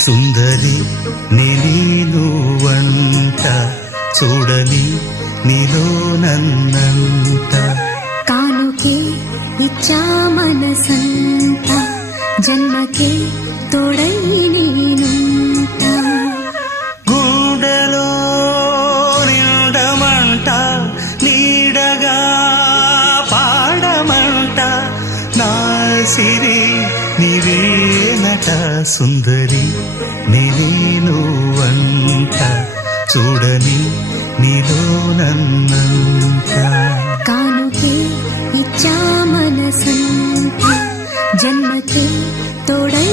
సుందరి నేను వంట చూడని నీలో నన్నంత కానుకే ఇచ్చా మనసంత జన్మకే తోడై నేనుంట గుండెలో నిండమంట నీడగా పాడమంట నా సిరి నీవేనట సుందరి నేను వంట చూడని నీలో నన్నంత కానుకే ఇచ్చా మనసంత జన్మకే తోడై